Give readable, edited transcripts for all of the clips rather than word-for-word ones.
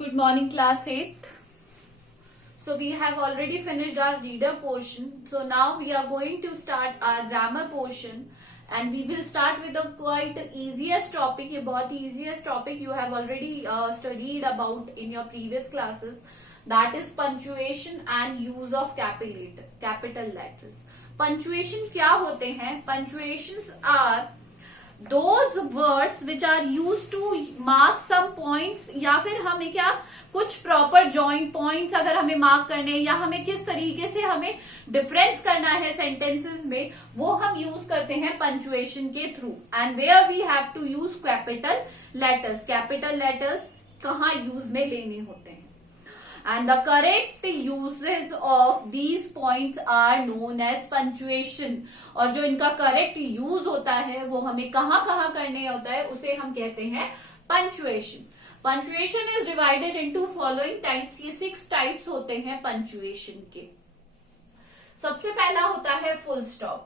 Good morning, class 8th. So we have already finished our reader portion. So now we are going to start our grammar portion, and we will start with a quite easiest topic. ये बहुत easiest topic you have already studied about in your previous classes. That is punctuation and use of capital letters. Punctuation क्या होते हैं? Punctuations are those words which are used to mark some points, या फिर हमें क्या कुछ proper joint points अगर हमें मार्क करने या हमें किस तरीके से हमें डिफरेंस करना है सेंटेंसेस में, वो हम यूज करते हैं पंचुएशन के through. And where we have to use capital letters. Capital letters कहाँ यूज में लेने होते हैं. And the correct uses of these points are known as punctuation. और जो इनका correct use होता है वो हमें कहाँ कहाँ करने होता है उसे हम कहते हैं punctuation. Punctuation is divided into following types. ये 6 types होते हैं punctuation के. सबसे पहला होता है full stop.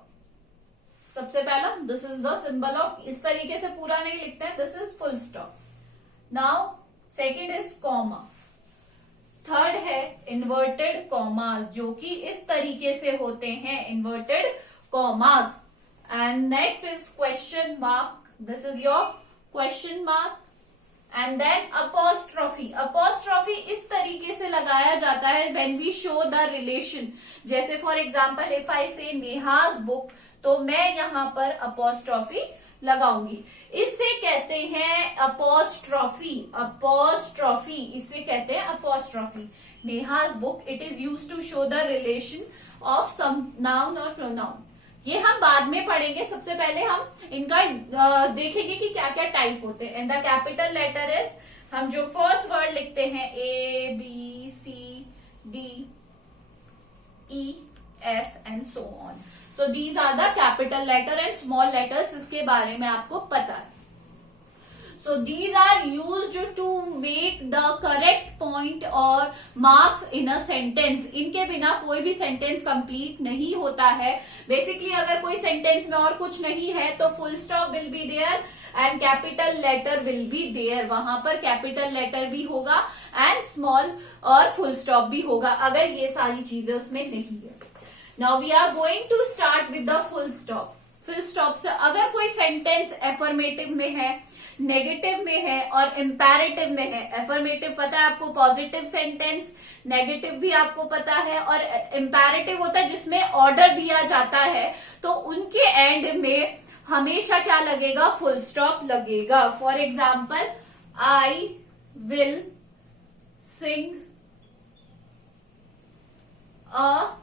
सबसे पहला this is the symbol of, इस तरीके से पूरा नहीं लिखते हैं, this is full stop. Now second is comma. Third है इन्वर्टेड कॉमास, जो कि इस तरीके से होते हैं, inverted commas. And next is question mark. This is your question mark. And then apostrophe. Apostrophe इस तरीके से लगाया जाता है when we show the relation. जैसे for example if I say Neha's book, तो मैं यहां पर अपॉस्ट्रॉफी लगाऊंगी. इससे कहते हैं अपॉस्ट्रॉफी. अपॉस्ट्रॉफी इससे कहते हैं apostrophe. Neha's book, it is used to show the relation of some noun और प्रोनाउन. ये हम बाद में पढ़ेंगे. सबसे पहले हम इनका देखेंगे कि क्या क्या टाइप होते हैं. And the capital letter is, हम जो फर्स्ट वर्ड लिखते हैं A B C D E F and so on. So these are the capital letter and small letters. इसके बारे में आपको पता है. So these are used to make the correct point or marks in a sentence. इनके बिना कोई भी sentence complete नहीं होता है. Basically अगर कोई sentence में और कुछ नहीं है तो full stop will be there and capital letter will be there. वहां पर capital letter भी होगा and small और full stop भी होगा अगर ये सारी चीजें उसमें नहीं है. Now we are going to start with the full stop. Full stop से अगर कोई सेंटेंस एफर्मेटिव में है, नेगेटिव में है और इम्पेरेटिव में है. एफर्मेटिव पता है आपको, पॉजिटिव सेंटेंस. नेगेटिव भी आपको पता है. और इम्पेरेटिव होता है जिसमें ऑर्डर दिया जाता है, तो उनके एंड में हमेशा क्या लगेगा? फुल स्टॉप लगेगा. For example I will sing a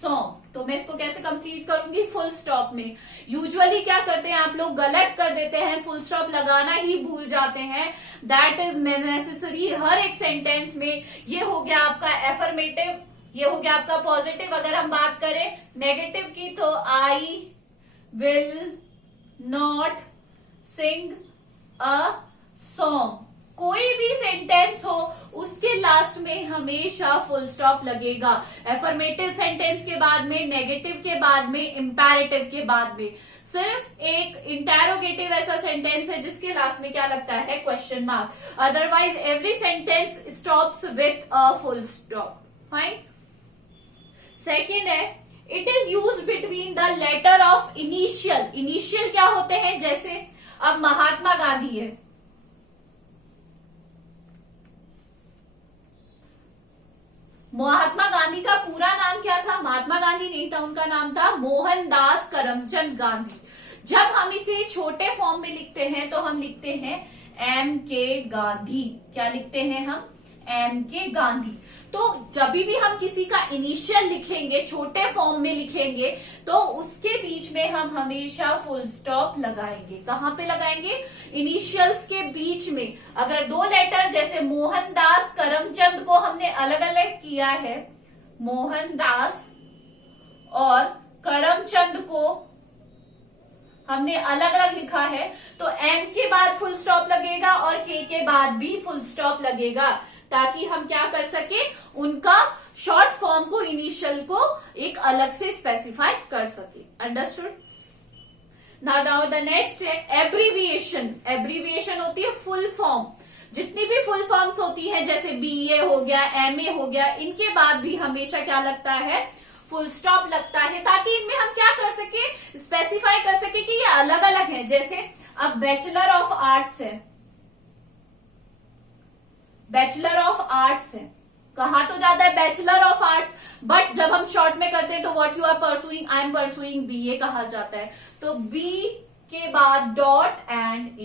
song, तो मैं इसको कैसे कंप्लीट करूंगी? फुल स्टॉप में. यूजुअली क्या करते हैं आप लोग? गलत कर देते हैं, फुल स्टॉप लगाना ही भूल जाते हैं. दैट इज नेसेसरी हर एक सेंटेंस में. ये हो गया आपका एफर्मेटिव, ये हो गया आपका पॉजिटिव. अगर हम बात करें नेगेटिव की, तो I will not sing a song. कोई भी सेंटेंस हो उसके लास्ट में हमेशा फुल स्टॉप लगेगा. एफर्मेटिव सेंटेंस के बाद में, नेगेटिव के बाद में, इंपेरेटिव के बाद में. सिर्फ एक इंटेरोगेटिव ऐसा सेंटेंस है जिसके लास्ट में क्या लगता है? Question mark. Otherwise every sentence stops with a full stop. Fine. Second है, it is use between the letter of initial. Initial क्या होते हैं? जैसे अब महात्मा गांधी है, महात्मा गांधी का पूरा नाम क्या था? महात्मा गांधी नहीं था, उनका नाम था मोहनदास करमचंद गांधी. जब हम इसे छोटे फॉर्म में लिखते हैं तो हम लिखते हैं M.K. गांधी. क्या लिखते हैं हम? M.K. गांधी. तो जब भी हम किसी का इनिशियल लिखेंगे, छोटे फॉर्म में लिखेंगे, तो उसके बीच में हम हमेशा फुल स्टॉप लगाएंगे. कहां पे लगाएंगे? इनिशियल्स के बीच में. अगर दो लेटर जैसे मोहनदास करमचंद को हमने अलग अलग किया है, मोहनदास और करमचंद को हमने अलग अलग लिखा है, तो एम के बाद फुल स्टॉप लगेगा और के बाद भी फुल स्टॉप लगेगा, ताकि हम क्या कर सके? उनका शॉर्ट फॉर्म को, इनिशियल को एक अलग से स्पेसिफाई कर सके. अंडरस्टूड? नाउ द नेक्स्ट है एब्रीविएशन. एब्रीविएशन होती है फुल फॉर्म. जितनी भी फुल फॉर्म्स होती हैं जैसे BA हो गया, MA हो गया, इनके बाद भी हमेशा क्या लगता है, फुल स्टॉप लगता है, ताकि इनमें हम क्या कर सके, स्पेसिफाई कर सके कि ये अलग अलग है। जैसे अब बैचलर ऑफ आर्ट्स है, बैचलर ऑफ आर्ट्स है, कहा तो जाता है बैचलर ऑफ आर्ट्स, बट जब हम शॉर्ट में करते हैं तो what you are pursuing, I am pursuing BA कहा जाता है। तो B के बाद डॉट एंड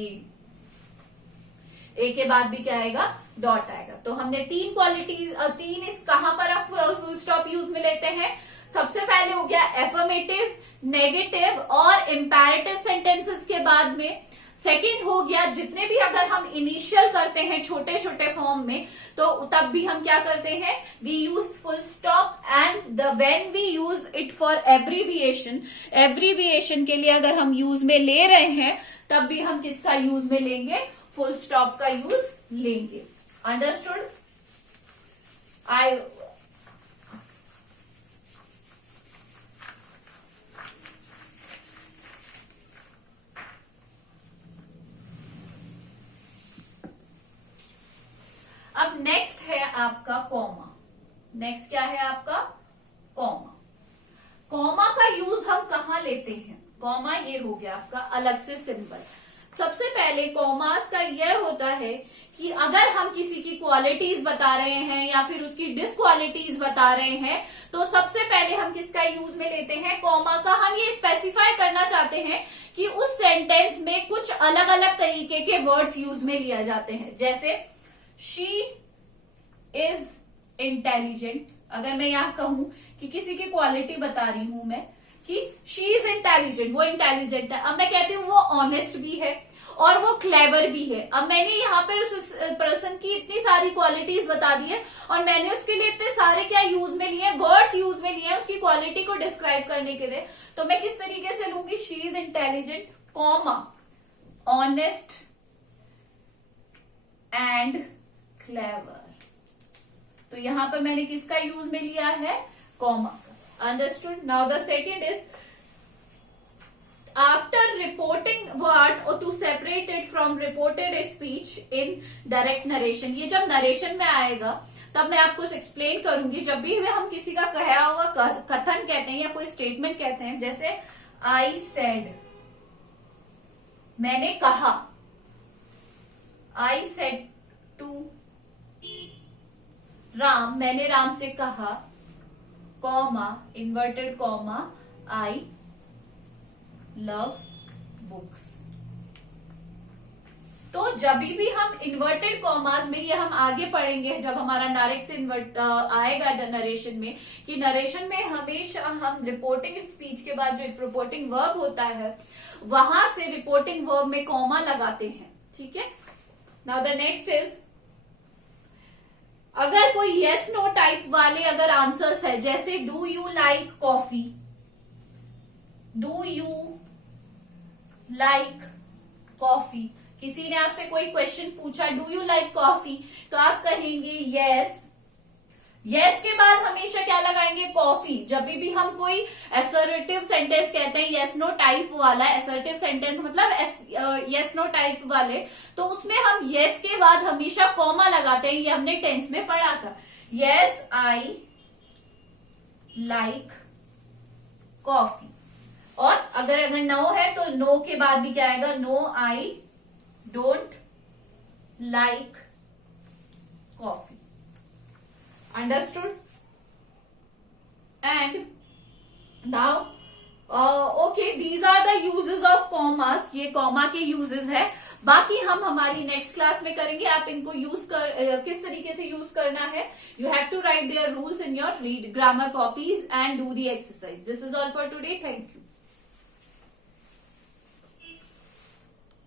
ए के बाद भी क्या आएगा, डॉट आएगा। तो हमने तीन क्वालिटीज, तीन इस कहां पर आप फुल स्टॉप यूज में लेते हैं। सबसे पहले हो गया एफर्मेटिव, नेगेटिव और इंपैरेटिव सेंटेंसेस के बाद में। सेकंड हो गया जितने भी अगर हम इनिशियल करते हैं छोटे छोटे फॉर्म में, तो तब भी हम क्या करते हैं, we use full stop. And when we use it for abbreviation, abbreviation के लिए अगर हम यूज में ले रहे हैं तब भी हम किसका यूज में लेंगे, फुल स्टॉप का यूज लेंगे। अंडरस्टूड? अब नेक्स्ट है आपका कॉमा। नेक्स्ट क्या है आपका, कॉमा। कॉमा का यूज हम कहां लेते हैं, कॉमा ये हो गया आपका अलग से सिंबल। सबसे पहले कॉमास का यह होता है कि अगर हम किसी की क्वालिटीज बता रहे हैं या फिर उसकी डिसक्वालिटीज बता रहे हैं, तो सबसे पहले हम किसका यूज में लेते हैं, कॉमा का। हम ये स्पेसिफाई करना चाहते हैं कि उस सेंटेंस में कुछ अलग अलग तरीके के वर्ड्स यूज में लिया जाते हैं। जैसे शी इज इंटेलिजेंट, अगर मैं यहां कहूं कि किसी की क्वालिटी बता रही हूं मैं कि शी इज इंटेलिजेंट, वो इंटेलिजेंट है, अब मैं कहती हूँ वो ऑनेस्ट भी है और वो क्लेवर भी है। अब मैंने यहाँ पे उस पर्सन की इतनी सारी क्वालिटीज बता दी है और मैंने उसके लिए इतने सारे क्या यूज में लिए, वर्ड्स यूज में लिए उसकी क्वालिटी को डिस्क्राइब करने के लिए। तो मैं किस तरीके से लूंगी, she is intelligent, comma, honest and clever. तो यहां पर मैंने किसका यूज में लिया है, comma. Understood? Now the second is after reporting word और to separate it from reported speech in direct narration. ये जब नरेशन में आएगा तब मैं आपको एक्सप्लेन करूंगी। जब भी हम किसी का कहा हुआ कथन कहते हैं या कोई स्टेटमेंट कहते हैं, जैसे आई सेड, मैंने कहा, आई सेड टू राम, मैंने राम से कहा, comma, inverted comma, I love books. तो जब भी हम इन्वर्टेड कॉमास में, ये हम आगे पढ़ेंगे जब हमारा डायरेक्ट से इन्वर्ट आएगा नरेशन में, कि नरेशन में हमेशा हम रिपोर्टिंग स्पीच के बाद जो रिपोर्टिंग वर्ब होता है वहां से रिपोर्टिंग वर्ब में कॉमा लगाते हैं। ठीक है? नाउ द नेक्स्ट इज, अगर कोई यस नो टाइप वाले अगर आंसर्स है, जैसे do you like coffee, do you like coffee, किसी ने आपसे कोई क्वेश्चन पूछा डू यू लाइक कॉफी, तो आप कहेंगे यस। यस के बाद हमेशा क्या लगाएंगे, कॉफी। जब भी हम कोई असर्टिव सेंटेंस कहते हैं, यस नो टाइप वाला, असर्टिव सेंटेंस मतलब यस नो टाइप वाले, तो उसमें हम यस के बाद हमेशा कॉमा लगाते हैं। ये हमने टेंस में पढ़ा था, यस आई लाइक कॉफी। और अगर नो है तो नो के बाद भी क्या आएगा, no I don't like coffee. Understood? And now okay, these are the uses of commas. ये comma के uses है। बाकी हम हमारी नेक्स्ट क्लास में करेंगे। आप इनको यूज किस तरीके से यूज करना है, you have to write their rules in your read grammar copies and do the exercise. This is all for today. Thank you.